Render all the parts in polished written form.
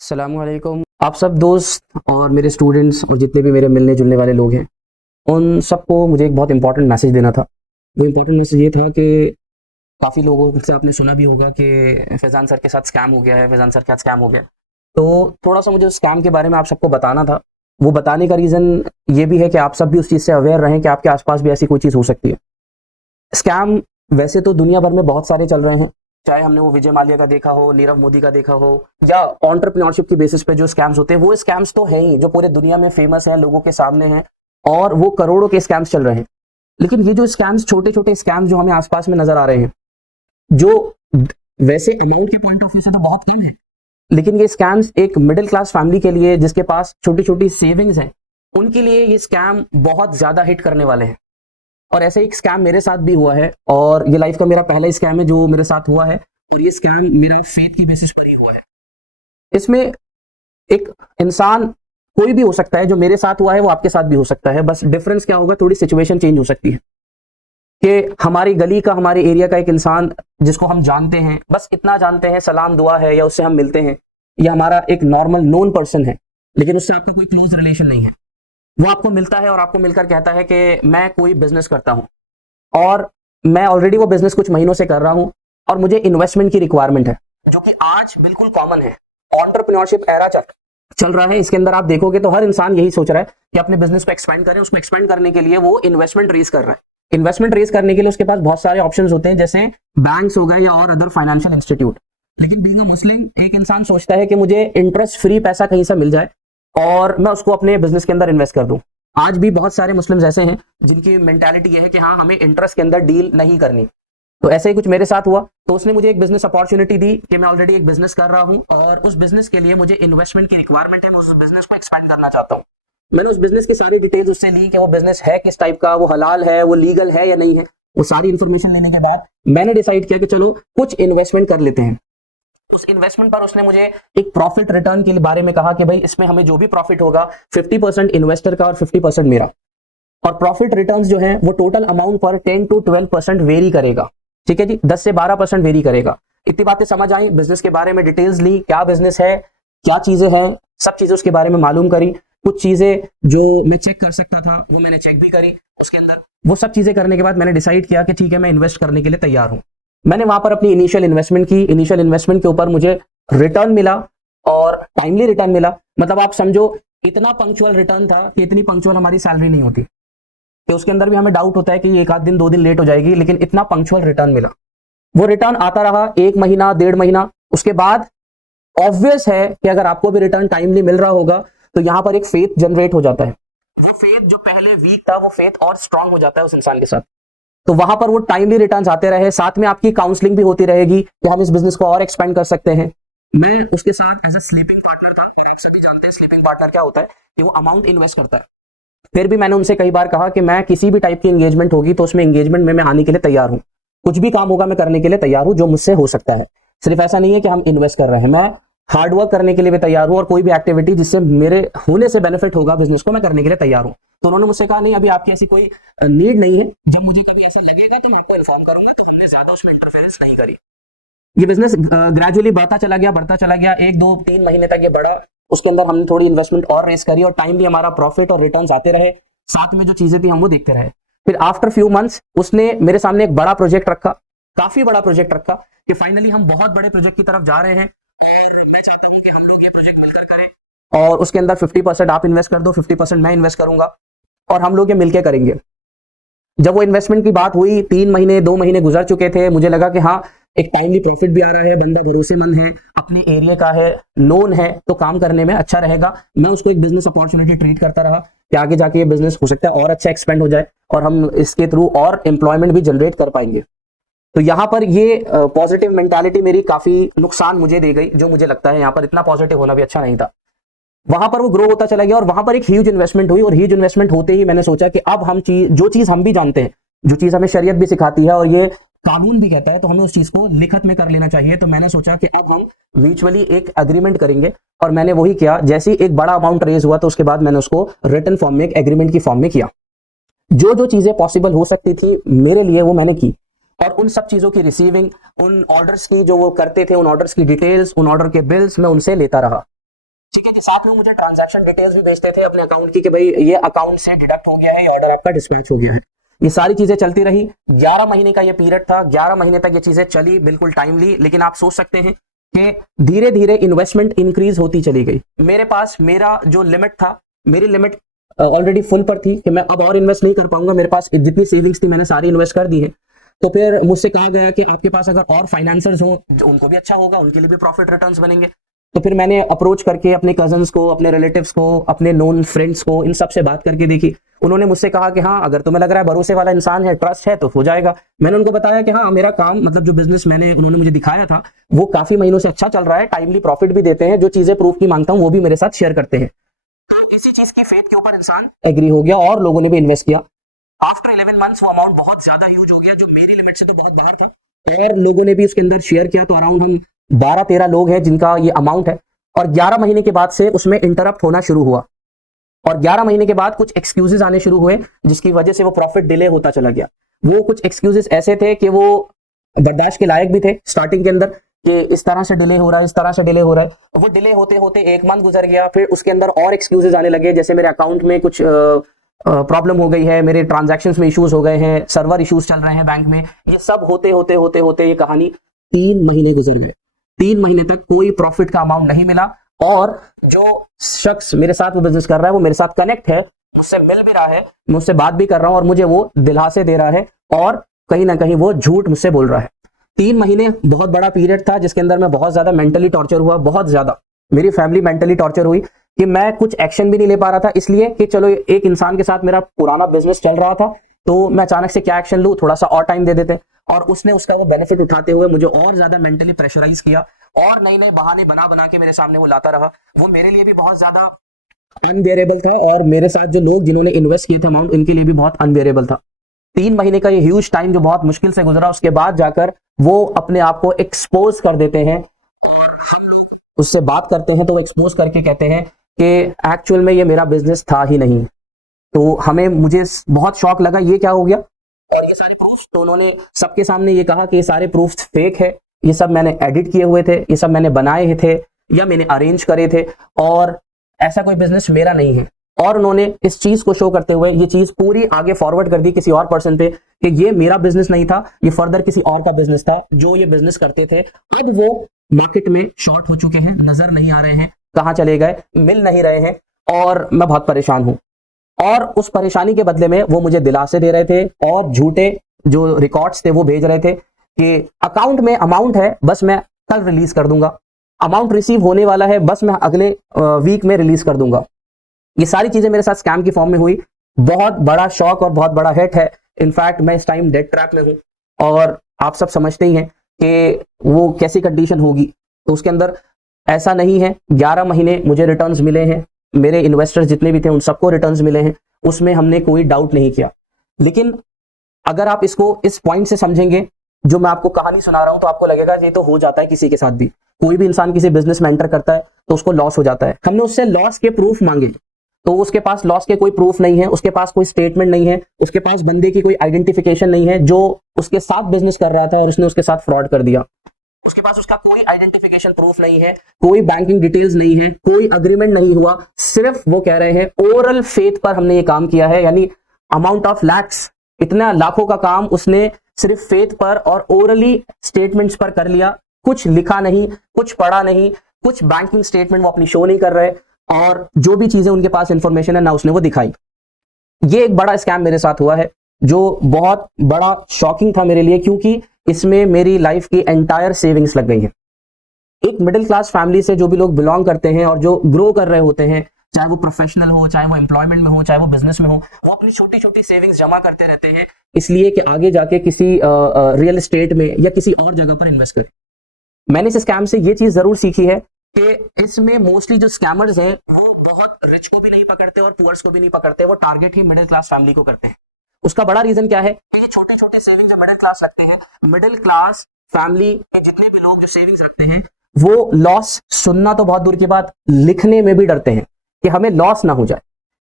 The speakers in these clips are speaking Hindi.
अस्सलामुअलैकुम। आप सब दोस्त और मेरे स्टूडेंट्स और जितने भी मेरे मिलने जुलने वाले लोग हैं, उन सबको मुझे एक बहुत इंपॉर्टेंट मैसेज देना था। वो इंपॉर्टेंट मैसेज ये था कि काफ़ी लोगों से आपने सुना भी होगा कि फैज़ान सर के साथ स्कैम हो गया है, फैज़ान सर के साथ स्कैम हो गया है। तो थोड़ा-सा मुझे उस स्कैम के बारे में आप सबको बताना था। वो बताने का रीज़न ये भी है कि आप सब भी उस चीज़ से अवेयर रहें कि आपके आस-पास भी ऐसी कोई चीज़ हो सकती है। स्कैम वैसे तो दुनिया भर में बहुत सारे चल रहे हैं, चाहे हमने वो विजय माल्या का देखा हो, नीरव मोदी का देखा हो, या एंटरप्रेन्योरशिप की बेसिस पे जो स्कैम्स होते हैं, वो स्कैम्स तो है ही जो पूरे दुनिया में फेमस हैं, लोगों के सामने हैं, और वो करोड़ों के स्कैम्स चल रहे हैं। लेकिन ये जो स्कैम्स, छोटे छोटे स्कैम्स जो हमें आसपास में नजर आ रहे हैं, जो वैसे अमाउंट के पॉइंट ऑफ व्यू से तो बहुत कम है, लेकिन ये स्कैम्स एक मिडिल क्लास फैमिली के लिए, जिसके पास छोटी छोटी सेविंग्स हैं, उनके लिए ये स्कैम बहुत ज्यादा हिट करने वाले हैं। और ऐसे एक स्कैम मेरे साथ भी हुआ है, और ये लाइफ का मेरा पहला स्कैम है जो मेरे साथ हुआ है, और ये स्कैम मेरा फेथ की बेसिस पर ही हुआ है। इसमें एक इंसान कोई भी हो सकता है, जो मेरे साथ हुआ है वो आपके साथ भी हो सकता है। बस डिफरेंस क्या होगा, थोड़ी सिचुएशन चेंज हो सकती है कि हमारी गली का, हमारे एरिया का एक इंसान जिसको हम जानते हैं, बस इतना जानते हैं, सलाम दुआ है, या उससे हम मिलते हैं, या हमारा एक नॉर्मल नोन पर्सन है, लेकिन उससे आपका कोई क्लोज रिलेशन नहीं है। वो आपको मिलता है और आपको मिलकर कहता है कि मैं कोई बिजनेस करता हूं, और मैं ऑलरेडी वो बिजनेस कुछ महीनों से कर रहा हूं, और मुझे इन्वेस्टमेंट की रिक्वायरमेंट है, जो कि आज बिल्कुल कॉमन है। एंटरप्रेन्योरशिप एरा चल रहा है। इसके अंदर आप देखोगे तो हर इंसान यही सोच रहा है कि अपने बिजनेस को एक्सपेंड करें। उसको एक्सपेंड करने के लिए वो इन्वेस्टमेंट रेज कर रहा है। इन्वेस्टमेंट रेज करने के लिए उसके पास बहुत सारे ऑप्शंस होते हैं, जैसे बैंक्स हो गए या और अदर फाइनेंशियल इंस्टीट्यूट। लेकिन बीइंग अ मुस्लिम, एक इंसान सोचता है कि मुझे इंटरेस्ट फ्री पैसा कहीं से मिल जाए और मैं उसको अपने बिजनेस के अंदर इन्वेस्ट कर दूं। आज भी बहुत सारे मुस्लिम्स ऐसे हैं जिनकी मेंटालिटी ये है कि हाँ, हमें इंटरेस्ट के अंदर डील नहीं करनी। तो ऐसे ही कुछ मेरे साथ हुआ। तो उसने मुझे एक बिजनेस अपॉर्चुनिटी दी कि मैं ऑलरेडी एक बिजनेस कर रहा हूं, और उस बिजनेस के लिए मुझे इन्वेस्टमेंट की रिक्वायरमेंट है। मैं उस बिजनेस को एक्सपेंड करना चाहता हूं। मैंने उस बिजनेस की सारी डिटेल्स उससे ली कि वो बिजनेस है किस टाइप का, वो हलाल है, वो लीगल है या नहीं है। वो सारी इंफॉर्मेशन लेने के बाद मैंने डिसाइड किया कि चलो कुछ इन्वेस्टमेंट कर लेते हैं। उस इन्वेस्टमेंट पर उसने मुझे एक प्रॉफिट रिटर्न के बारे में कहा कि भाई, इसमें हमें जो भी प्रॉफिट होगा 50% इन्वेस्टर का और 50% मेरा। और प्रॉफिट रिटर्न्स जो है वो टोटल अमाउंट पर 10 to 12% वेरी करेगा। ठीक है जी, 10 से 12% वेरी करेगा। इतनी बातें समझ आई। बिजनेस के बारे में डिटेल्स ली, क्या बिजनेस है, क्या चीजें हैं, सब चीजें उसके बारे में मालूम करी। कुछ चीजें जो मैं चेक कर सकता था वो मैंने चेक भी करी उसके अंदर। वो सब चीजें करने के बाद मैंने डिसाइड किया कि ठीक है, मैं इन्वेस्ट करने के लिए तैयार हूं। मैंने वहां पर अपनी इनिशियल इन्वेस्टमेंट की। इनिशियल इन्वेस्टमेंट के ऊपर मुझे रिटर्न मिला, और टाइमली रिटर्न मिला। मतलब आप समझो, इतना पंक्चुअल रिटर्न था कि इतनी पंक्चुअल हमारी सैलरी नहीं होती। तो उसके अंदर भी हमें डाउट होता है कि एक आध दिन, 2 दिन लेट हो जाएगी, लेकिन इतना पंक्चुअल रिटर्न मिला। वो रिटर्न आता रहा 1 महीना, 1.5 महीना। उसके बाद ऑब्वियस है कि अगर आपको भी रिटर्न टाइमली मिल रहा होगा तो यहां पर एक फेथ जनरेट हो जाता है। वो फेथ जो पहले वीक था, वो फेथ और स्ट्रांग हो जाता है उस इंसान के साथ। तो वहां पर वो टाइमली रिटर्न्स आते रहे, साथ में आपकी काउंसलिंग भी होती रहेगी कि हम इस बिजनेस को और एक्सपेंड कर सकते हैं। मैं उसके साथ एज अ स्लीपिंग पार्टनर था। और आप सभी जानते हैं स्लीपिंग पार्टनर क्या होता है, कि वो अमाउंट इन्वेस्ट करता है। फिर भी मैंने उनसे कई बार कहा कि मैं किसी भी टाइप की एंगेजमेंट होगी तो उसमें एंगेजमेंट में मैं आने के लिए तैयार हूं। कुछ भी काम होगा मैं करने के लिए तैयार हूं, जो मुझसे हो सकता है। सिर्फ ऐसा नहीं है कि हम इन्वेस्ट कर रहे हैं, मैं हार्ड वर्क करने के लिए भी तैयार हूं, और कोई भी एक्टिविटी जिससे मेरे होने से बेनिफिट होगा बिजनेस को, मैं करने के लिए तैयार हूं। तो उन्होंने मुझसे कहा, नहीं, अभी आपकी ऐसी कोई नीड नहीं है, जब मुझे कभी ऐसा लगेगा तो मैं आपको इन्फॉर्म करूंगा। तो हमने ज्यादा उसमें इंटरफेरेंस नहीं करी। ये बिजनेस ग्रेजुअली बढ़ता चला गया, बढ़ता चला गया। 1, 2, 3 महीने तक ये बढ़ा। उसके अंदर हमने थोड़ी इन्वेस्टमेंट और रेस करी, और टाइमली हमारा प्रॉफिट और रिटर्न्स आते रहे। साथ में जो चीजें थी हम वो देखते रहे। फिर आफ्टर फ्यू मंथ्स उसने मेरे सामने एक बड़ा प्रोजेक्ट रखा, काफी बड़ा प्रोजेक्ट रखा, कि फाइनली हम बहुत बड़े प्रोजेक्ट की तरफ जा रहे हैं, और मैं चाहता हूं कि हम लोग ये प्रोजेक्ट मिलकर करें, और उसके अंदर 50% आप इन्वेस्ट कर दो, 50% मैं इन्वेस्ट करूंगा, और हम लोग ये मिलकर करेंगे। जब वो इन्वेस्टमेंट की बात हुई, 3 महीने 2 महीने गुजर चुके थे, मुझे लगा कि हाँ, एक टाइमली प्रॉफिट भी आ रहा है, बंदा भरोसेमंद है, अपने एरिया का है, नोन है, तो काम करने में अच्छा रहेगा। मैं उसको एक बिजनेस अपॉर्चुनिटी ट्रीट करता रहा कि आगे जाके ये बिजनेस हो सकता है और अच्छा एक्सपेंड हो जाए, और हम इसके थ्रू और एम्प्लॉयमेंट भी जनरेट कर पाएंगे। तो यहाँ पर ये पॉजिटिव मेंटालिटी मेरी काफी नुकसान मुझे दे गई, जो मुझे लगता है यहाँ पर इतना पॉजिटिव होना भी अच्छा नहीं था। वहां पर वो ग्रो होता चला गया, और वहां पर एक ह्यूज इन्वेस्टमेंट हुई। और ह्यूज इन्वेस्टमेंट होते ही मैंने सोचा कि अब हम जो चीज हम भी जानते हैं, जो चीज हमें शरीयत भी सिखाती है और ये कानून भी कहता है, तो हमें उस चीज को लिखत में कर लेना चाहिए। तो मैंने सोचा कि अब हम म्यूचुअली एक एग्रीमेंट करेंगे, और मैंने वही किया। जैसे ही एक बड़ा अमाउंट रेज हुआ, तो उसके बाद मैंने उसको रिटन फॉर्म में, एक एग्रीमेंट की फॉर्म में किया। जो जो चीजें पॉसिबल हो सकती थी मेरे लिए, वो मैंने की। और उन सब चीजों की रिसीविंग, उन ऑर्डर्स की जो वो करते थे, उन ऑर्डर्स की डिटेल्स, उन ऑर्डर के बिल्स मैं उनसे लेता रहा। ठीक है, साथ में मुझे ट्रांजैक्शन डिटेल्स भी भेजते थे अपने अकाउंट की कि भाई ये अकाउंट से डिडक्ट हो गया है, ये ऑर्डर आपका डिस्पैच हो गया है। ये सारी चीजें चलती रही। 11 महीने का ये पीरियड था, 11 महीने तक ये चीजें चली बिल्कुल टाइमली। लेकिन आप सोच सकते हैं कि धीरे धीरे इन्वेस्टमेंट इंक्रीज होती चली गई। मेरे पास मेरा जो लिमिट था, मेरी लिमिट ऑलरेडी फुल पर थी कि मैं अब और इन्वेस्ट नहीं कर पाऊंगा, मेरे पास जितनी सेविंग्स थी मैंने सारी इन्वेस्ट कर दी है। तो फिर मुझसे कहा गया कि आपके पास अगर और फाइनेंसर्स हो जो उनको भी अच्छा होगा, उनके लिए भी प्रॉफिट रिटर्न्स बनेंगे। तो फिर मैंने अप्रोच करके अपने कजन्स को, अपने रिलेटिव्स को, अपने नोन फ्रेंड्स को, इन सब से बात करके देखी। उन्होंने मुझसे कहा कि हाँ, अगर तुम्हें लग रहा है भरोसे वाला इंसान है, ट्रस्ट है, तो हो जाएगा। मैंने उनको बताया कि हाँ, मेरा काम मतलब जो बिजनेस मैंने उन्होंने मुझे दिखाया था वो काफी महीनों से अच्छा चल रहा है, टाइमली प्रॉफिट भी देते हैं, जो चीजें प्रूफ की मांगता हूँ वो भी मेरे साथ शेयर करते हैं। तो इसी चीज की फेथ के ऊपर इंसान एग्री हो गया और लोगों ने भी इन्वेस्ट किया। आफ्टर 11 मंथ्स वो अमाउंट बहुत ज्यादा ह्यूज हो गया, जो मेरी लिमिट से तो बहुत बाहर था, और लोगों ने भी उसके अंदर शेयर किया। तो अराउंड हम 12-13 लोग हैं जिनका ये अमाउंट है। और 11 महीने के बाद से उसमें इंटरप्ट होना शुरू हुआ, और 11 महीने के बाद कुछ एक्सक्यूजेस आने शुरू हुए, जिसकी वजह से वो प्रॉफिट डिले होता चला गया। वो कुछ एक्सक्यूजेस ऐसे थे कि वो बर्दाश्त के लायक भी थे स्टार्टिंग के अंदर, कि इस तरह से डिले हो रहा है, इस तरह से डिले हो रहा है। वो डिले होते होते 1 मंथ गुजर गया, फिर उसके अंदर और एक्सक्यूजेस आने लगे, जैसे मेरे अकाउंट में कुछ प्रॉब्लम हो गई है, मेरे ट्रांजैक्शंस में इश्यूज हो गए हैं, सर्वर इश्यूज चल रहे हैं बैंक में। ये सब होते होते होते होते ये कहानी 3 महीने गुजर गए। 3 महीने तक कोई प्रॉफिट का अमाउंट नहीं मिला, और जो शख्स मेरे साथ वो बिजनेस कर रहा है वो मेरे साथ कनेक्ट है, मुझसे मिल भी रहा है, मैं उससे बात भी कर रहा हूं, और मुझे वो दिलासे दे रहा है, और कहीं ना कहीं वो झूठ मुझसे बोल रहा है। 3 महीने बहुत बड़ा पीरियड था, जिसके अंदर मैं बहुत ज्यादा मेंटली टॉर्चर हुआ, बहुत ज्यादा। मेरी फैमिली मेंटली टॉर्चर हुई कि मैं कुछ एक्शन भी नहीं ले पा रहा था, इसलिए कि चलो एक इंसान के साथ मेरा पुराना बिजनेस चल रहा था, तो मैं अचानक से क्या एक्शन लूं, थोड़ा सा और टाइम दे देते। और उसने उसका वो बेनिफिट उठाते हुए मुझे और ज्यादा मेंटली प्रेशराइज किया, और नए नए बहाने बना बना के मेरे सामने वो लाता रहा। वो मेरे लिए भी बहुत ज्यादा अनबेरेबल था, और मेरे साथ जो लोग जिन्होंने इन्वेस्ट किए थे अमाउंट, इनके लिए भी बहुत अनबेरेबल था। 3 महीने का ये ह्यूज टाइम जो बहुत मुश्किल से गुजरा, उसके बाद जाकर वो अपने आप को एक्सपोज कर देते हैं, और हम लोग उससे बात करते हैं तो वो एक्सपोज करके कहते हैं कि एक्चुअल में ये मेरा बिजनेस था ही नहीं। तो मुझे बहुत शॉक लगा, ये क्या हो गया। और ये सारे प्रूफ तो उन्होंने सबके सामने ये कहा कि ये सारे प्रूफ फेक है, ये सब मैंने एडिट किए हुए थे, ये सब मैंने बनाए थे, या मैंने अरेंज करे थे, और ऐसा कोई बिजनेस मेरा नहीं है। और उन्होंने इस चीज को शो करते हुए ये चीज पूरी आगे फॉरवर्ड कर दी किसी और पर्सन पे, कि ये मेरा बिजनेस नहीं था, ये फर्दर किसी और का बिजनेस था जो ये बिजनेस करते थे। अब वो मार्केट में शॉर्ट हो चुके हैं, नजर नहीं आ रहे हैं, कहां चले गए, मिल नहीं रहे हैं, और मैं बहुत परेशान हूं। और उस परेशानी के बदले में वो मुझे दिलासे दे रहे थे, और झूठे जो रिकॉर्ड्स थे वो भेज रहे थे कि अकाउंट में अमाउंट है, बस मैं कल रिलीज कर दूंगा, अमाउंट रिसीव होने वाला है, बस मैं अगले वीक में रिलीज कर दूंगा। ये सारी चीजें मेरे साथ स्कैम की फॉर्म में हुई। बहुत बड़ा शॉक और बहुत बड़ा हिट है। इनफैक्ट मैं इस टाइम डेट ट्रैप में हूं, और आप सब समझते ही हैं कि वो कैसी कंडीशन होगी। तो उसके अंदर ऐसा नहीं है, 11 महीने मुझे रिटर्न्स मिले हैं, मेरे इन्वेस्टर्स जितने भी थे उन सबको रिटर्न्स मिले हैं, उसमें हमने कोई डाउट नहीं किया। लेकिन अगर आप इसको इस पॉइंट से समझेंगे, जो मैं आपको कहानी सुना रहा हूं, तो आपको लगेगा ये तो हो जाता है किसी के साथ भी। कोई भी इंसान किसी बिजनेस में एंटर करता है तो उसको लॉस हो जाता है। हमने उससे लॉस के प्रूफ मांगे, तो उसके पास लॉस के कोई प्रूफ नहीं है, उसके पास कोई स्टेटमेंट नहीं है, उसके पास बंदे की कोई आइडेंटिफिकेशन नहीं है जो उसके साथ बिजनेस कर रहा था और उसने उसके साथ फ्रॉड कर दिया। उसके पास उसका कोई आइडेंटिफिकेशन प्रूफ नहीं है, कोई बैंकिंग डिटेल्स नहीं है, कोई अग्रीमेंट नहीं हुआ। सिर्फ वो कह रहे हैं ओरल फेथ पर हमने ये काम किया है, यानी अमाउंट ऑफ लैक्स, इतना लाखों का काम उसने सिर्फ फेथ पर और ओरली स्टेटमेंट्स पर कर लिया। कुछ लिखा नहीं, कुछ पढ़ा नहीं, कुछ बैंकिंग स्टेटमेंट वो अपनी शो नहीं कर रहे, और जो भी चीजें उनके पास इंफॉर्मेशन है ना उसने वो दिखाई। ये एक बड़ा स्कैम मेरे साथ हुआ है, जो बहुत बड़ा शॉकिंग था मेरे लिए, क्योंकि इसमें मेरी लाइफ की एंटायर सेविंग्स लग गई है। एक मिडिल क्लास फैमिली से जो भी लोग बिलोंग करते हैं और जो ग्रो कर रहे होते हैं, चाहे वो प्रोफेशनल हो, चाहे वो एम्प्लॉयमेंट में हो, चाहे वो बिजनेस में हो, वो अपनी छोटी छोटी सेविंग्स जमा करते रहते हैं, इसलिए कि आगे जाके किसी रियल एस्टेट में या किसी और जगह पर इन्वेस्ट करें। मैंने इस स्कैम से ये चीज जरूर सीखी है कि इसमें मोस्टली जो स्कैमर्स हैं वो बहुत रिच को भी नहीं पकड़ते और पुअर्स को भी नहीं पकड़ते, वो टारगेट ही मिडिल क्लास फैमिली को करते हैं। उसका बड़ा रीजन क्या है कि ये छोटे छोटे सेविंग जो मिडिल क्लास रखते हैं, मिडिल क्लास फैमिली के जितने भी लोग जो सेविंग्स रखते हैं, वो लॉस सुनना तो बहुत दूर की बात, लिखने में भी डरते हैं कि हमें लॉस ना हो जाए,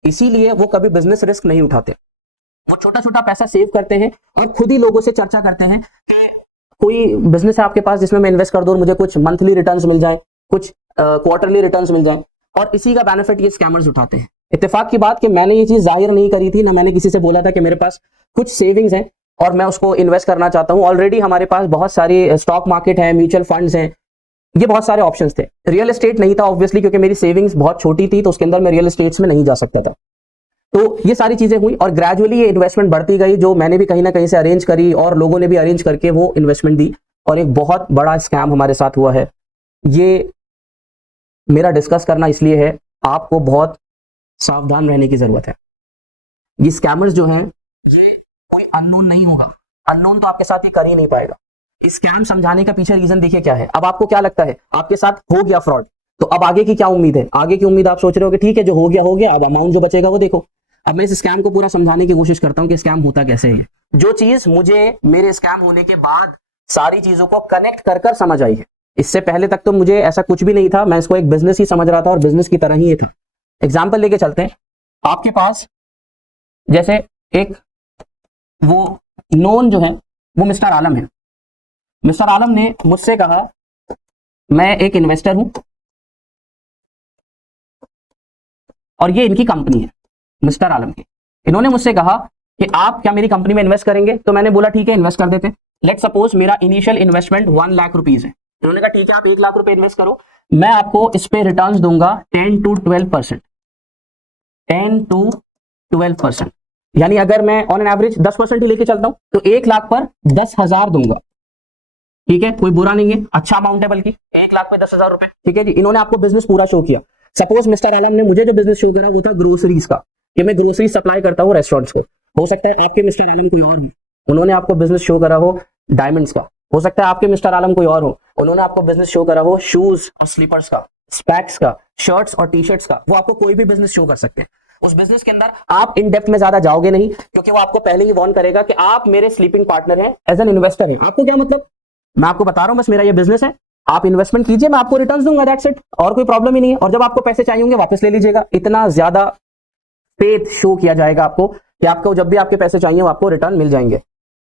इसीलिए वो कभी बिजनेस रिस्क नहीं उठाते। वो छोटा छोटा पैसा सेव करते हैं और खुद ही लोगों से चर्चा करते हैं कि कोई बिजनेस है आपके पास जिसमें मैं इन्वेस्ट कर दूं और मुझे कुछ मंथली रिटर्न्स मिल जाए, कुछ क्वार्टरली रिटर्न्स मिल जाए। और इसी का बेनिफिट ये स्कैमर्स उठाते हैं। इत्तेफाक की बात कि मैंने ये चीज जाहिर नहीं करी थी, ना मैंने किसी से बोला था कि मेरे पास कुछ सेविंग्स हैं और मैं उसको इन्वेस्ट करना चाहता हूं। ऑलरेडी हमारे पास बहुत सारी स्टॉक मार्केट है, म्यूचुअल फंड्स हैं, ये बहुत सारे ऑप्शंस थे। रियल एस्टेट नहीं था ऑब्वियसली, क्योंकि मेरी सेविंग्स बहुत छोटी थी, तो उसके अंदर मैं रियल एस्टेट्स में नहीं जा सकता था। तो ये सारी चीजें हुई और ग्रेजुअली ये इन्वेस्टमेंट बढ़ती गई, जो मैंने भी कहीं ना कहीं से अरेंज करी और लोगों ने भी अरेंज करके वो इन्वेस्टमेंट दी, और एक बहुत बड़ा स्कैम हमारे साथ हुआ है। ये मेरा डिस्कस करना इसलिए है, आपको बहुत सावधान रहने की जरूरत है। ये स्कैमर्स जो हैं, कोई अननोन नहीं होगा, अननोन तो आपके साथ ये कर ही नहीं पाएगा। स्कैम समझाने का पीछे रीजन देखिए क्या है। अब आपको क्या लगता है, आपके साथ हो गया फ्रॉड, तो अब आगे की क्या उम्मीद है? आगे की उम्मीद आप सोच रहे हो कि ठीक है, जो हो गया, अब अमाउंट जो बचेगा वो देखो। अब मैं इस स्कैम को पूरा समझाने की कोशिश करता हूं कि स्कैम होता कैसे है। जो चीज मुझे मेरे स्कैम होने के बाद सारी चीजों को कनेक्ट कर कर समझ आई है, इससे पहले तक तो मुझे ऐसा कुछ भी नहीं था, मैं इसको एक बिजनेस ही समझ रहा था और बिजनेस की तरह ही ये था। एग्जाम्पल लेके चलते हैं। आपके पास जैसे एक वो नोन जो है वो मिस्टर आलम है। मिस्टर आलम ने मुझसे कहा, मैं एक इन्वेस्टर हूं और ये इनकी कंपनी है मिस्टर आलम की। इन्होंने मुझसे कहा कि आप क्या मेरी कंपनी में इन्वेस्ट करेंगे? तो मैंने बोला ठीक है, इन्वेस्ट कर देते। लेट सपोज मेरा इनिशियल इन्वेस्टमेंट 1 लाख रुपीज है। इन्होंने कहा ठीक है, आप 1 लाख रुपए इन्वेस्ट करो, मैं आपको इस पे रिटर्न्स दूंगा 10 to 12%। 10 to 12%, यानी अगर मैं ऑन एन एवरेज 10% ही लेके चलता हूं तो 1 लाख पर 10,000 दूंगा। ठीक है, कोई बुरा नहीं है, अच्छा अमाउंट है, बल्कि 1 लाख पे 10,000 रुपए। ठीक है जी, इन्होंने आपको बिजनेस पूरा शो किया। सपोज मिस्टर आलम ने मुझे जो बिजनेस शो करा वो था ग्रोसरीज का, कि मैं ग्रोसरी सप्लाई करता हूँ रेस्टोरेंट्स को। हो सकता है आपके मिस्टर आलम कोई और हो, उन्होंने आपको बिजनेस शो करा हो डायमंड्स का। हो सकता है आपके मिस्टर आलम कोई और हो, उन्होंने आपको बिजनेस शो करा हो शूज और स्लीपर्स का, स्पैक्स का, शर्ट्स और टी शर्ट्स का। वो आपको कोई भी बिजनेस शो कर सकते हैं। उस बिजनेस के अंदर आप इन डेप्थ में ज्यादा जाओगे नहीं, क्योंकि वो आपको पहले ही वार्न करेगा कि आप मेरे स्लीपिंग पार्टनर हैं, एज एन इन्वेस्टर हैं। आपको क्या मतलब, मैं आपको बता रहा हूं बस मेरा ये बिजनेस है, आप इन्वेस्टमेंट कीजिए, मैं आपको रिटर्न्स दूंगा, दैट्स इट, और कोई प्रॉब्लम ही नहीं है। और जब आपको पैसे चाहिए होंगे वापस ले लीजिएगा। इतना ज्यादा फेथ शो किया जाएगा आपको कि आपको जब भी आपके पैसे चाहिए वो आपको रिटर्न मिल जाएंगे।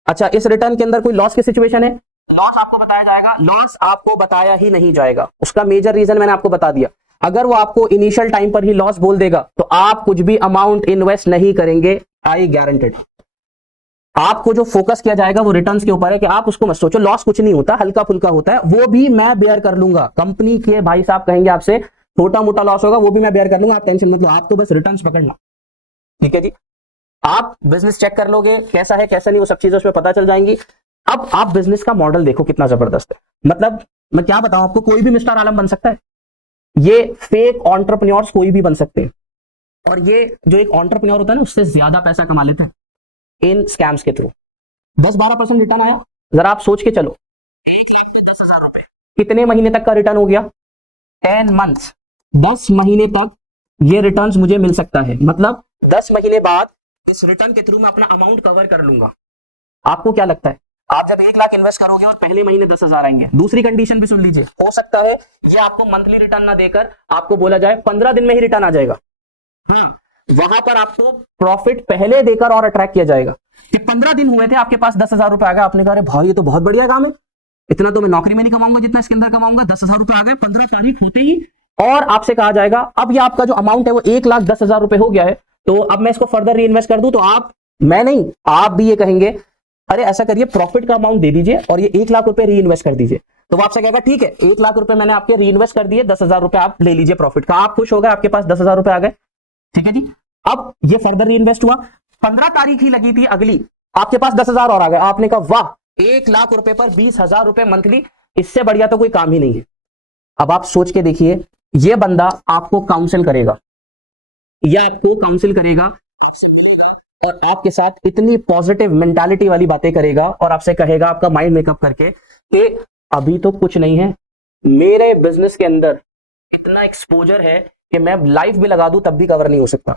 अच्छा, इस रिटर्न के अंदर कोई लॉस की सिचुएशन है? लॉस आपको बताया जाएगा? लॉस आपको बताया ही नहीं जाएगा। उसका मेजर रीजन मैंने आपको बता दिया। अगर वो आपको इनिशियल टाइम पर ही लॉस बोल देगा तो आप कुछ भी अमाउंट इन्वेस्ट नहीं करेंगे, आई गारंटेड। आपको जो फोकस किया जाएगा वो रिटर्न्स के ऊपर है, कि आप उसको मत सोचो, लॉस कुछ नहीं होता, हल्का फुल्का होता है, वो भी मैं बेयर कर लूंगा। कंपनी के भाई साहब कहेंगे आपसे छोटा मोटा लॉस होगा, वो भी मैं बेयर कर लूंगा, आप टेंशन मत लो, आप तो बस रिटर्न्स पकड़ना। ठीक है जी, आप बिजनेस चेक कर लोगे कैसा है कैसा नहीं, वो सब चीजें उसमें पता चल जाएंगी। अब आप बिजनेस का मॉडल देखो कितना जबरदस्त है। मतलब मैं क्या बताऊं आपको, कोई भी मिस्टर आलम बन सकता है, ये फेक एंटरप्रेन्योर्स कोई भी बन सकते हैं, और ये जो एक एंटरप्रेन्योर होता है ना, उससे ज्यादा पैसा कमा लेते हैं इन स्कैम्स के थ्रू। 10-12% रिटर्न आया, जरा आप सोच के चलो, 1 लाख में 10,000 रुपए, कितने महीने तक का रिटर्न हो गया? 10 मंथ्स, 10 महीने तक ये रिटर्न्स मुझे मिल सकता है। मतलब 10 महीने बाद इस रिटर्न के थ्रू मैं अपना अमाउंट कवर कर लूंगा। आपको क्या लगता है, आप जब 1 लाख इन्वेस्ट करोगे और पहले महीने 10,000 आएंगे, दूसरी कंडीशन भी सुन लीजिए, हो सकता है ये आपको मंथली रिटर्न ना देकर आपको बोला जाए 15 दिन में ही रिटर्न आ जाएगा। वहां पर आपको प्रॉफिट पहले देकर और अट्रैक्ट किया जाएगा कि 15 दिन हुए थे, आपके पास 10,000 रुपए आ गए, आपने कहा अरे भाई ये तो बहुत बढ़िया काम है, इतना तो मैं नौकरी में नहीं कमाऊंगा जितना इसके अंदर कमाऊंगा। 10,000 रुपए आ गए 15 तारीख होते ही, और आपसे कहा जाएगा अब ये आपका जो अमाउंट है वो 1,10,000 रुपए हो गया है, तो अब मैं इसको फर्दर री इन्वेस्ट कर दूं, तो आप, मैं नहीं, आप भी ये कहेंगे अरे ऐसा करिए प्रॉफिट का अमाउंट दे दीजिए और ये 1 लाख रुपए री इन्वेस्ट कर दीजिए। तो वो आपसे कहेगा ठीक है 1 लाख रुपए मैंने आपके री इन्वेस्ट कर दिए, 10,000 रुपए आप ले लीजिए प्रॉफिट का। आप खुश हो गए, आपके पास 10,000 रुपए आ गए। ठीक है जी, अब ये फर्दर री इन्वेस्ट हुआ, 15 तारीख ही लगी थी अगली, आपके पास 10,000 और आ गए। आपने कहा वाह, 1 लाख रुपए पर 20,000 रुपए मंथली, इससे बढ़िया तो कोई काम ही नहीं है। अब आप सोच के देखिए, ये बंदा आपको काउंसिल करेगा, या आपको काउंसिल करेगा और आपके साथ इतनी पॉजिटिव मेंटालिटी वाली बातें करेगा और आपसे कहेगा आपका माइंड मेकअप करके कि अभी तो कुछ नहीं है, मेरे बिजनेस के अंदर इतना एक्सपोजर है कि मैं लाइफ भी लगा दूं तब भी कवर नहीं हो सकता।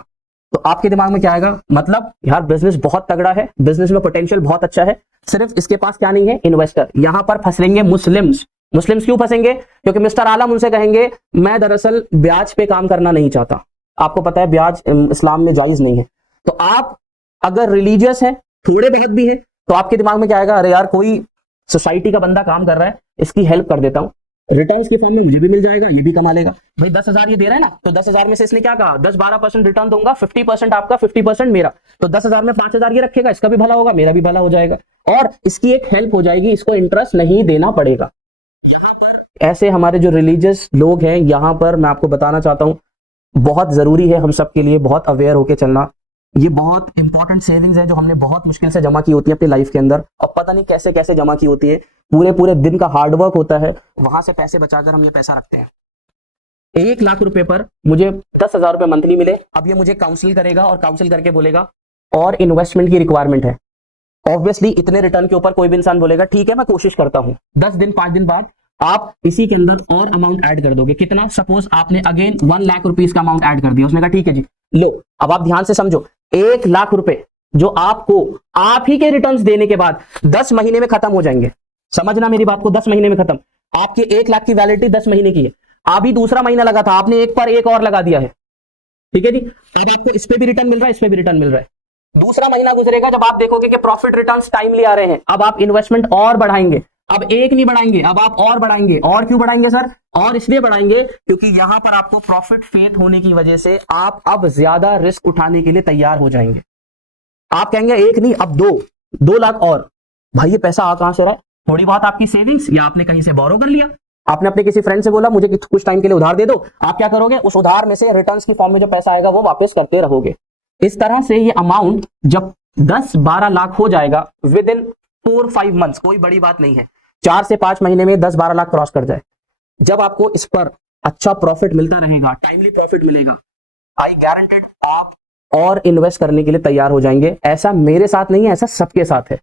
तो आपके दिमाग में क्या आएगा, मतलब यार बिजनेस बहुत तगड़ा है, बिजनेस में पोटेंशियल बहुत अच्छा है, सिर्फ इसके पास क्या नहीं है, इन्वेस्टर। यहां पर फंसेंगे मुस्लिम्स। मुस्लिम्स क्यों फंसेंगे? क्योंकि मिस्टर आलम उनसे कहेंगे मैं दरअसल ब्याज पे काम करना नहीं चाहता। आपको पता है ब्याज इस्लाम में जायज नहीं है। तो आप अगर रिलीजियस है, थोड़े बहुत भी है, तो आपके दिमाग में क्या आएगा, अरे यार कोई सोसाइटी का बंदा काम कर रहा है, इसकी हेल्प कर देता हूं। रिटर्न्स के फॉर्म में मुझे भी मिल जाएगा, ये भी कमा लेगा। भाई 10,000 ये दे रहा है ना, तो 10,000 में से इसने क्या कहा, 10-12% रिटर्न दूंगा, 50% आपका 50% मेरा, तो 10,000 में 5,000 ये रखेगा, इसका भी भला होगा, मेरा भी भला हो जाएगा, और इसकी एक हेल्प हो जाएगी, इसको इंटरेस्ट नहीं देना पड़ेगा। यहाँ पर ऐसे हमारे जो रिलीजियस लोग हैं, यहाँ पर मैं आपको बताना चाहता हूँ, बहुत जरूरी है हम सबके लिए बहुत अवेयर होकर चलना। ये बहुत इंपॉर्टेंट सेविंग्स है जो हमने बहुत मुश्किल से जमा की होती है अपनी लाइफ के अंदर, और पता नहीं कैसे कैसे जमा की होती है, पूरे पूरे दिन का हार्डवर्क होता है, वहां से पैसे बचाकर हम ये पैसा रखते हैं। 1 लाख रुपए पर मुझे 10,000 रुपए मंथली मिले, अब ये मुझे काउंसिल करेगा और काउंसिल करके बोलेगा और इन्वेस्टमेंट की रिक्वायरमेंट है। ऑब्वियसली इतने रिटर्न के ऊपर कोई भी इंसान बोलेगा ठीक है मैं कोशिश करता हूं, 10 दिन 5 दिन बाद आप इसी के अंदर और अमाउंट ऐड कर दोगे। कितना? सपोज आपने अगेन 1 लाख रुपीस का अमाउंट ऐड कर दिया, उसने कहा ठीक है जी लो। अब आप ध्यान से समझो, 1 लाख रुपए जो आपको आप ही के रिटर्न्स देने के बाद 10 महीने में खत्म हो जाएंगे। समझना मेरी बात को, 10 महीने में खत्म। आपके 1 लाख की वैलिडिटी 10 महीने की है, अभी दूसरा महीना लगा था, आपने एक पर एक और लगा दिया है, ठीक है जी। अब आपको इस पे भी रिटर्न मिल रहा है, इस पे भी रिटर्न मिल रहा है। दूसरा महीना गुजरेगा जब आप देखोगे कि प्रॉफिट रिटर्न्स टाइमली आ रहे हैं, अब आप इन्वेस्टमेंट और बढ़ाएंगे, अब एक नहीं बढ़ाएंगे, अब आप और बढ़ाएंगे। और क्यों बढ़ाएंगे सर? और इसलिए बढ़ाएंगे क्योंकि यहां पर आपको प्रॉफिट फेथ होने की वजह से आप अब ज्यादा रिस्क उठाने के लिए तैयार हो जाएंगे। आप कहेंगे एक नहीं अब 2 लाख और। भाई ये पैसा आ कहां से रहा है? थोड़ी बहुत आपकी सेविंग्स या आपने कहीं से बोरो कर लिया, आपने अपने किसी फ्रेंड से बोला मुझे कुछ टाइम के लिए उधार दे दो, आप क्या करोगे? उस उधार में से रिटर्न्स की फॉर्म में जो पैसा आएगा वो वापस करते रहोगे। इस तरह से ये अमाउंट जब 10-12 लाख हो जाएगा विद इन 4-5 मंथ्स, कोई बड़ी बात नहीं है, 4 से 5 महीने में 10-12 लाख क्रॉस कर जाए, जब आपको इस पर अच्छा प्रॉफिट मिलता रहेगा, टाइमली प्रॉफिट मिलेगा, आई गारंटेड आप और इन्वेस्ट करने के लिए तैयार हो जाएंगे। ऐसा मेरे साथ नहीं है, ऐसा सबके साथ है,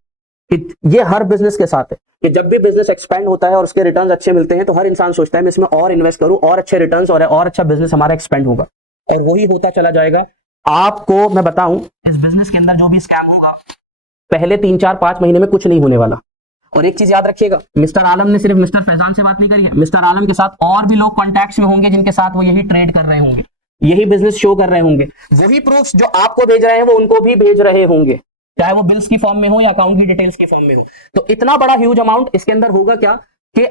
ये हर बिजनेस के साथ है कि जब भी बिजनेस एक्सपेंड होता है और उसके रिटर्न्स अच्छे मिलते हैं तो हर इंसान सोचता है मैं इसमें और इन्वेस्ट करूं और अच्छे रिटर्न्स और अच्छा बिजनेस हमारा एक्सपेंड होगा, और वही होता चला जाएगा। आपको मैं बताऊं इस बिजनेस के अंदर जो भी स्कैम होगा पहले 3-4-5 महीने में कुछ नहीं होने वाला। और एक चीज याद रखिएगा, मिस्टर आलम ने सिर्फ मिस्टर फैजान से बात नहीं करी है, मिस्टर आलम के साथ और भी लोग कॉन्टैक्ट्स में होंगे जिनके साथ वो यही ट्रेड कर रहे होंगे, यही बिजनेस शो कर रहे होंगे, वही प्रूफ्स जो आपको भेज रहे हैं वो उनको भी भेज रहे होंगे, चाहे वो बिल्स की फॉर्म में हो या अकाउंट की डिटेल्स की फॉर्म में हो। तो इतना बड़ा ह्यूज अमाउंट इसके अंदर होगा क्या कि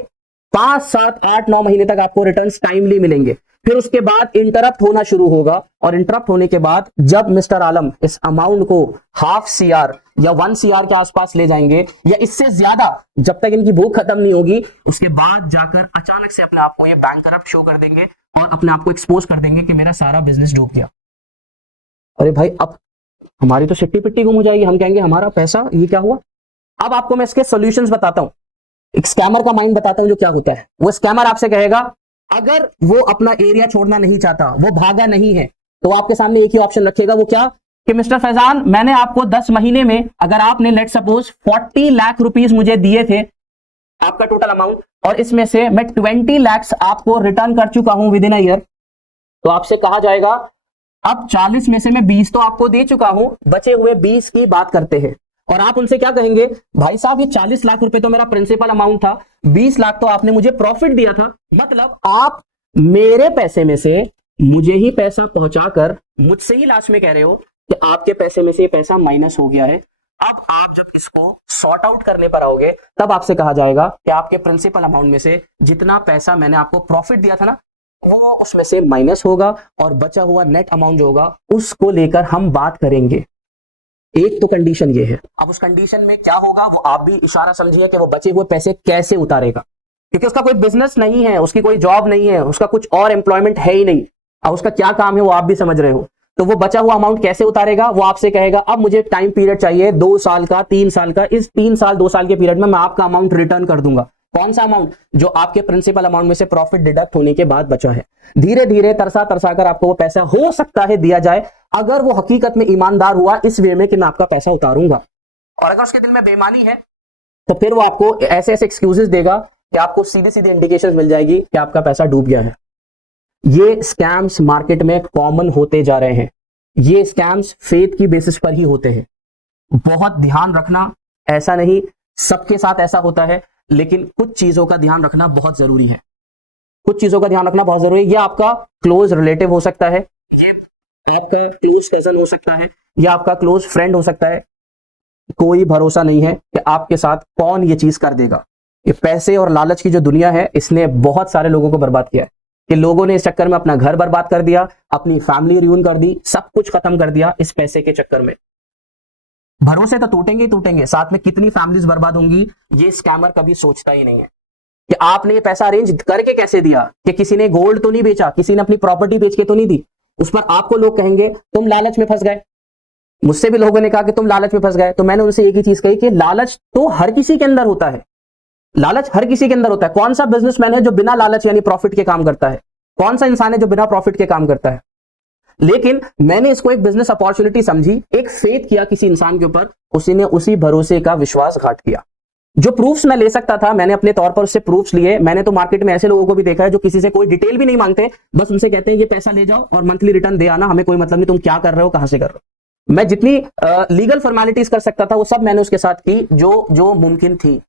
5, 7, 8, 9 महीने तक आपको रिटर्न्स टाइमली मिलेंगे, फिर उसके बाद इंटरप्ट होना शुरू होगा, और इंटरप्ट होने के बाद जब मिस्टर आलम इस अमाउंट को ½ CR या 1 CR के आसपास ले जाएंगे या इससे ज्यादा, जब तक इनकी भूख खत्म नहीं होगी, उसके बाद जाकर अचानक से अपने आप को ये बैंक करप्ट शो कर देंगे और अपने आप को एक्सपोज कर देंगे कि मेरा सारा बिजनेस डूब गया। अरे भाई अब हमारी तो सिट्टी पिट्टी गुम हो जाएगी, हम कहेंगे हमारा पैसा ये क्या हुआ। अब आपको मैं इसके सॉल्यूशंस बताता हूं, एक स्कैमर का माइंड बताता हूं जो क्या होता है। वो स्कैमर आपसे कहेगा अगर वो अपना एरिया छोड़ना नहीं चाहता, वो भागा नहीं है, तो आपके सामने एक ही ऑप्शन रखेगा, वो क्या कि मिस्टर फैजान मैंने आपको 10 महीने में, अगर आपने लेट सपोज 40 लाख रुपीस मुझे दिए थे आपका टोटल अमाउंट, और इसमें से मैं 20 लाख आपको रिटर्न कर चुका हूं विद इन अ ईयर, तो आपसे कहा जाएगा अब 40 में से मैं 20 तो आपको दे चुका हूं, बचे हुए 20 की बात करते हैं। और आप उनसे क्या कहेंगे? भाई साहब ये 40 लाख रुपए तो मेरा प्रिंसिपल अमाउंट था, 20 लाख तो आपने मुझे प्रॉफिट दिया था, मतलब आप मेरे पैसे में से मुझे ही पैसा पहुंचाकर मुझसे ही लास्ट में कह रहे हो कि आपके पैसे में से पैसा माइनस हो गया है। अब आप जब इसको सॉर्ट आउट करने पर आओगे तब आपसे कहा जाएगा कि आपके प्रिंसिपल अमाउंट में से जितना पैसा मैंने आपको प्रॉफिट दिया था ना, वो उसमें से माइनस होगा, और बचा हुआ नेट अमाउंट जो होगा उसको लेकर हम बात करेंगे। एक तो कंडीशन ये है। अब उस कंडीशन में क्या होगा वो आप भी इशारा समझिए कि वो बचे हुए पैसे कैसे उतारेगा, क्योंकि उसका कोई बिजनेस नहीं है, उसकी कोई जॉब नहीं है, उसका कुछ और एम्प्लॉयमेंट है ही नहीं, अब उसका क्या काम है वो आप भी समझ रहे हो। तो वो बचा हुआ अमाउंट कैसे उतारेगा? वो आपसे कहेगा अब मुझे टाइम पीरियड चाहिए 2 साल का, 3 साल का, इस 3 साल 2 साल के पीरियड में मैं आपका अमाउंट रिटर्न कर दूंगा। कौन सा अमाउंट? जो आपके प्रिंसिपल अमाउंट में से प्रॉफिट डिडक्ट होने के बाद बचा है। धीरे धीरे तरसा तरसा कर आपको वो पैसा हो सकता है दिया जाए, अगर वो हकीकत में ईमानदार हुआ इस वे में कि मैं आपका पैसा उतारूंगा। और अगर उसके दिल में बेईमानी है तो फिर वो आपको ऐसे ऐसे एक्सक्यूजेस देगा कि आपको सीधे सीधे इंडिकेशंस मिल जाएगी कि आपका पैसा डूब गया है। ये स्कैम्स मार्केट में कॉमन होते जा रहे हैं, ये स्कैम्स फेथ की बेसिस पर ही होते हैं। बहुत ध्यान रखना, ऐसा नहीं सबके साथ ऐसा होता है, लेकिन कुछ चीजों का ध्यान रखना बहुत जरूरी है। कुछ चीजों का ध्यान रखना बहुत जरूरी है। ये आपका क्लोज रिलेटिव हो सकता है, ये आपका क्लोज कजन हो सकता है, या आपका क्लोज फ्रेंड हो सकता है। कोई भरोसा नहीं है कि आपके साथ कौन ये चीज कर देगा। ये पैसे और लालच की जो दुनिया है, इसने बहुत सारे लोगों को बर्बाद किया है कि लोगों ने इस चक्कर में अपना घर बर्बाद कर दिया, अपनी फैमिली रियून कर दी, सब कुछ खत्म कर दिया इस पैसे के चक्कर में। भरोसे तो टूटेंगे ही टूटेंगे, साथ में कितनी फैमिलीज बर्बाद होंगी ये स्कैमर कभी सोचता ही नहीं है कि आपने ये पैसा अरेंज करके कैसे दिया, कि किसी ने गोल्ड तो नहीं बेचा, किसी ने अपनी प्रॉपर्टी बेच के तो नहीं दी। उस पर आपको लोग कहेंगे तुम लालच में फंस गए। मुझसे भी लोगों ने कहा कि तुम लालच में फंस गए, तो मैंने उनसे एक ही चीज कही कि लालच तो हर किसी के अंदर होता है, लालच हर किसी के अंदर होता है। कौन सा बिजनेसमैन है जो बिना लालच यानी प्रॉफिट के काम करता है? कौन सा इंसान है जो बिना प्रॉफिट के काम करता है? लेकिन मैंने इसको एक बिजनेस अपॉर्चुनिटी समझी, एक फेथ किया किसी इंसान के ऊपर, उसी ने उसी भरोसे का विश्वासघात किया। जो प्रूफ्स मैं ले सकता था मैंने अपने तौर पर उससे प्रूफ्स लिए। मैंने तो मार्केट में ऐसे लोगों को भी देखा है जो किसी से कोई डिटेल भी नहीं मांगते, बस उनसे कहते हैं ये पैसा ले जाओ और मंथली रिटर्न दे आना, हमें कोई मतलब नहीं तुम क्या कर रहे हो, कहां से कर रहे हो। मैं जितनी लीगल फॉर्मेलिटीज कर सकता था वो सब मैंने उसके साथ की जो जो मुमकिन थी।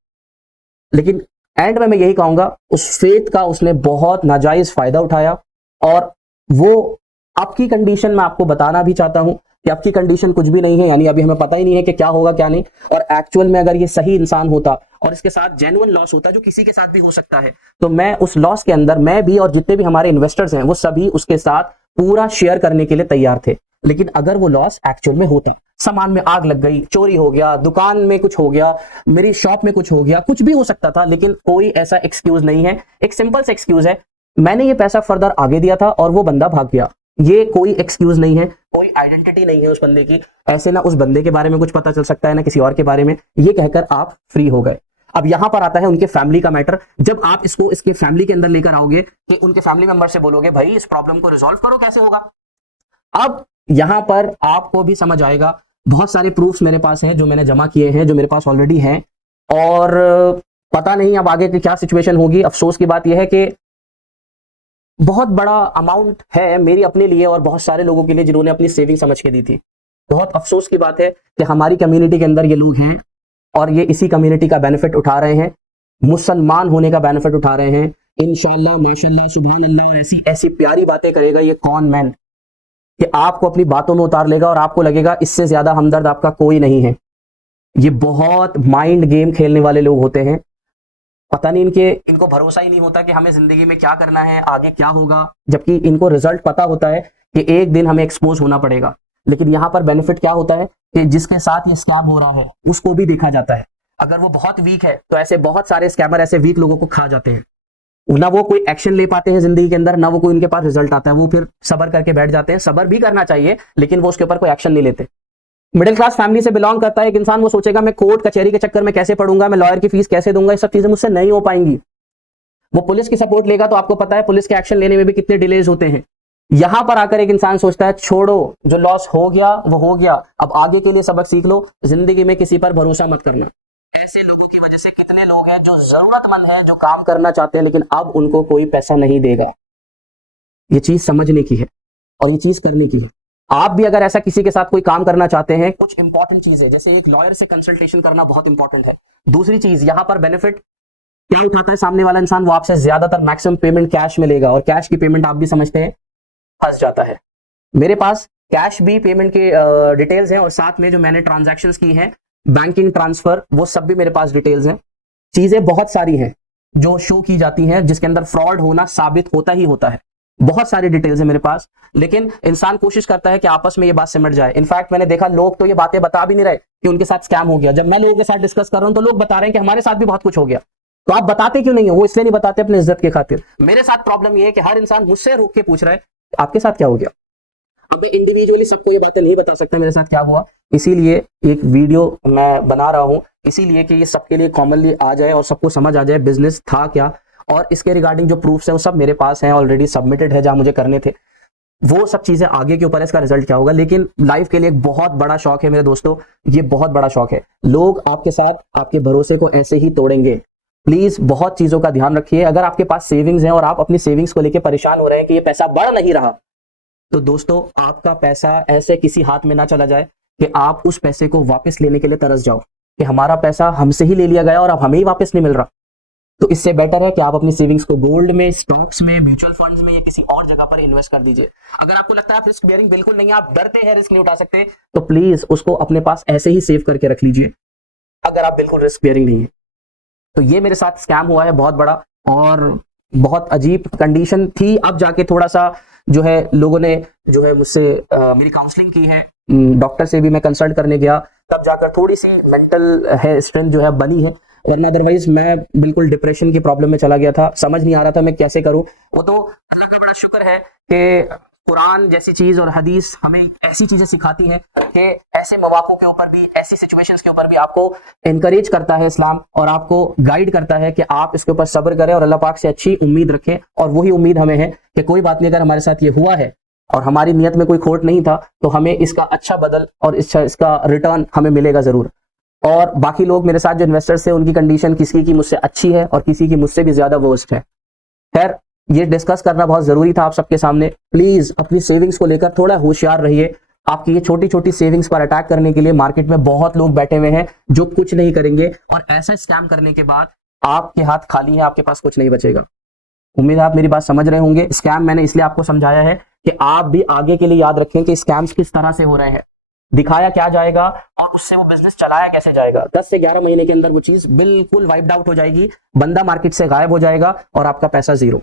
लेकिन एंड में मैं यही कहूंगा उस फेथ का उसने बहुत नाजायज फायदा उठाया। और वो आपकी कंडीशन मैं आपको बताना भी चाहता हूं कि आपकी कंडीशन कुछ भी नहीं है, यानी अभी हमें पता ही नहीं है कि क्या होगा क्या नहीं। और एक्चुअल में अगर ये सही इंसान होता और इसके साथ जेन्युइन लॉस होता जो किसी के साथ भी हो सकता है, तो मैं उस लॉस के अंदर मैं भी और जितने भी हमारे इन्वेस्टर्स हैं वो सभी उसके साथ पूरा शेयर करने के लिए तैयार थे। लेकिन अगर वो लॉस एक्चुअल में होता, सामान में आग लग गई, चोरी हो गया, दुकान में कुछ हो गया, मेरी शॉप में कुछ हो गया, कुछ भी हो सकता था, लेकिन कोई ऐसा एक्सक्यूज नहीं है। एक सिंपल सा एक्सक्यूज है, मैंने ये पैसा फर्दर आगे दिया था और वो बंदा भाग गया। ये कोई एक्सक्यूज नहीं है, कोई आइडेंटिटी नहीं है उस बंदे की। ऐसे ना उस बंदे के बारे में कुछ पता चल सकता है ना किसी और के बारे में, ये कहकर आप फ्री हो गए। अब यहां पर आता है उनके फैमिली का मैटर। जब आप इसको इसके फैमिली के अंदर लेकर आओगे कि उनके फैमिली मेंबर से बोलोगे भाई इस प्रॉब्लम को रिजॉल्व करो, कैसे होगा। अब यहां पर आपको भी समझ आएगा। बहुत सारे प्रूफ्स मेरे पास हैं जो मैंने जमा किए हैं, जो मेरे पास ऑलरेडी हैं, और पता नहीं अब आगे की क्या सिचुएशन होगी। अफसोस की बात यह है कि बहुत बड़ा अमाउंट है मेरी अपने लिए और बहुत सारे लोगों के लिए जिन्होंने अपनी सेविंग समझ के दी थी। बहुत अफसोस की बात है कि हमारी कम्युनिटी के अंदर ये लोग हैं और ये इसी कम्युनिटी का बेनिफिट उठा रहे हैं, मुसलमान होने का बेनिफिट उठा रहे हैं। इंशाअल्लाह माशाअल्लाह सुभान अल्लाह, और ऐसी ऐसी प्यारी बातें करेगा ये कौन मैन कि आपको अपनी बातों में उतार लेगा और आपको लगेगा इससे ज्यादा हमदर्द आपका कोई नहीं है। ये बहुत माइंड गेम खेलने वाले लोग होते हैं। पता नहीं इनको भरोसा ही नहीं होता कि हमें जिंदगी में क्या करना है, आगे क्या होगा, जबकि इनको रिजल्ट पता होता है कि एक दिन हमें एक्सपोज होना पड़ेगा। लेकिन यहां पर बेनिफिट क्या होता है कि जिसके साथ ये स्कैम हो रहा है उसको भी देखा जाता है। अगर वो बहुत वीक है तो ऐसे बहुत सारे स्कैमर ऐसे वीक लोगों को खा जाते हैं, ना वो कोई एक्शन ले पाते हैं जिंदगी के अंदर, ना वो कोई उनके पास रिजल्ट आता है, वो फिर सबर करके बैठ जाते हैं। सबर भी करना चाहिए लेकिन वो उसके ऊपर कोई एक्शन नहीं लेते। मिडिल क्लास फैमिली से बिलोंग करता है एक इंसान, वो सोचेगा मैं कोर्ट कचहरी के चक्कर में कैसे पढ़ूंगा, मैं लॉयर की फीस कैसे दूंगा, ये सब चीजें मुझसे नहीं हो पाएंगी। वो पुलिस की सपोर्ट लेगा तो आपको पता है पुलिस के एक्शन लेने में भी कितने डिलेज होते हैं। यहां पर आकर एक इंसान सोचता है छोड़ो, जो लॉस हो गया वो हो गया, अब आगे के लिए सबक सीख लो, जिंदगी में किसी पर भरोसा मत करना। ऐसे लोगों की वजह से कितने लोग हैं जो जरूरतमंद हैं, जो काम करना चाहते हैं लेकिन अब उनको कोई पैसा नहीं देगा। ये चीज समझने की है और ये चीज करने की है। आप भी अगर ऐसा किसी के साथ कोई काम करना चाहते हैं, कुछ इंपॉर्टेंट चीज है, जैसे एक लॉयर से कंसल्टेशन करना बहुत इंपॉर्टेंट है। दूसरी चीज यहां पर बेनिफिट क्या उठाता है सामने वाला इंसान, वो आपसे ज्यादातर मैक्सिमम पेमेंट कैश में लेगा और कैश की पेमेंट आप भी समझते हैं फंस जाता है। मेरे पास कैश भी पेमेंट के डिटेल्स हैं और साथ में जो मैंने ट्रांजैक्शंस की हैं, बैंकिंग ट्रांसफर, वो सब भी मेरे पास डिटेल्स हैं। चीजें बहुत सारी हैं जो शो की जाती हैं जिसके अंदर फ्रॉड होना साबित होता ही होता है। बहुत सारी डिटेल्स है मेरे पास, लेकिन इंसान कोशिश करता है कि आपस में ये बात सिमट जाए। इनफैक्ट मैंने देखा लोग तो ये बातें बता भी नहीं रहे कि उनके साथ स्कैम हो गया। जब मैं लोगों के साथ डिस्कस कर रहा हूं तो लोग बता रहे हैं कि हमारे साथ भी बहुत कुछ हो गया। तो आप बताते क्यों नहीं हो? वो इसलिए नहीं बताते अपनी इज्जत के खातिर। मेरे साथ प्रॉब्लम ये है कि हर इंसान मुझसे रोक के पूछ रहा है आपके साथ क्या हो गया। अब मैं इंडिविजुअली सबको ये बातें नहीं बता सकता मेरे साथ क्या हुआ, इसीलिए एक वीडियो मैं बना रहा हूं, इसीलिए कि ये सबके लिए कॉमनली आ जाए और सबको समझ आ जाए बिजनेस था क्या। और इसके रिगार्डिंग जो प्रूफ्स है वो सब मेरे पास हैं, ऑलरेडी सबमिटेड है जहां मुझे करने थे। वो सब चीजें आगे के ऊपर है, इसका रिजल्ट क्या होगा। लेकिन लाइफ के लिए एक बहुत बड़ा शौक है मेरे दोस्तों, ये बहुत बड़ा शौक है। लोग आपके साथ आपके भरोसे को ऐसे ही तोड़ेंगे। प्लीज बहुत चीजों का ध्यान रखिए। अगर आपके पास सेविंग्स हैं और आप अपनी सेविंग्स को लेकर परेशान हो रहे हैं कि ये पैसा बढ़ नहीं रहा, तो दोस्तों आपका पैसा ऐसे किसी हाथ में ना चला जाए कि आप उस पैसे को वापस लेने के लिए तरस जाओ कि हमारा पैसा हमसे ही ले लिया गया और अब हमें ही वापस नहीं मिल रहा। तो इससे बेटर है कि आप अपनी सेविंग्स को गोल्ड में, स्टॉक्स में, म्यूचुअल फंड्स में या किसी और जगह पर इन्वेस्ट कर दीजिए। अगर आपको लगता है आप रिस्क बेयरिंग बिल्कुल नहीं है, आप डरते हैं, रिस्क नहीं उठा सकते, तो प्लीज उसको अपने पास ऐसे ही सेव करके रख लीजिए। अगर आप बिल्कुल रिस्क बेयरिंग नहीं है तो ये मेरे साथ स्कैम हुआ है बहुत बड़ा, और बहुत अजीब कंडीशन थी। अब जाके थोड़ा सा जो है लोगों ने जो है मुझसे मेरी काउंसलिंग की है, डॉक्टर से भी मैं कंसल्ट करने गया, तब जाकर थोड़ी सी मेंटल है स्ट्रेंथ जो है बनी है, वरना अदरवाइज मैं बिल्कुल डिप्रेशन की प्रॉब्लम में चला गया था। समझ नहीं आ रहा था मैं कैसे करूं। वो तो अल्लाह का बड़ा शुक्र है कि कुरान जैसी चीज और हदीस हमें ऐसी चीजें सिखाती हैं कि ऐसे मौकों के ऊपर भी, ऐसी सिचुएशंस के ऊपर भी आपको एनकरेज करता है इस्लाम, और आपको गाइड करता है कि आप इसके ऊपर सब्र करें और अल्लाह पाक से अच्छी उम्मीद रखें। और वही उम्मीद हमें है कि कोई बात नहीं, अगर हमारे साथ ये हुआ है और हमारी नियत में कोई खोट नहीं था, तो हमें इसका अच्छा बदल और इसका रिटर्न हमें मिलेगा जरूर। और बाकी लोग मेरे साथ जो इन्वेस्टर्स थे, उनकी कंडीशन किसी की मुझसे अच्छी है और किसी की मुझसे भी ज्यादा वर्स्ट है। खैर, ये डिस्कस करना बहुत जरूरी था आप सबके सामने। प्लीज अपनी सेविंग्स को लेकर थोड़ा होशियार रहिए। आपकी ये छोटी छोटी सेविंग्स पर अटैक करने के लिए मार्केट में बहुत लोग बैठे हुए हैं जो कुछ नहीं करेंगे, और ऐसा स्कैम करने के बाद आपके हाथ खाली है, आपके पास कुछ नहीं बचेगा। उम्मीद है आप मेरी बात समझ रहे होंगे। स्कैम मैंने इसलिए आपको समझाया है कि आप भी आगे के लिए याद रखें कि स्कैम्स किस तरह से हो रहे हैं, दिखाया क्या जाएगा और उससे वो बिजनेस चलाया कैसे जाएगा। 10 से 11 महीने के अंदर वो चीज बिल्कुल वाइप्ड आउट हो जाएगी, बंदा मार्केट से गायब हो जाएगा और आपका पैसा जीरो।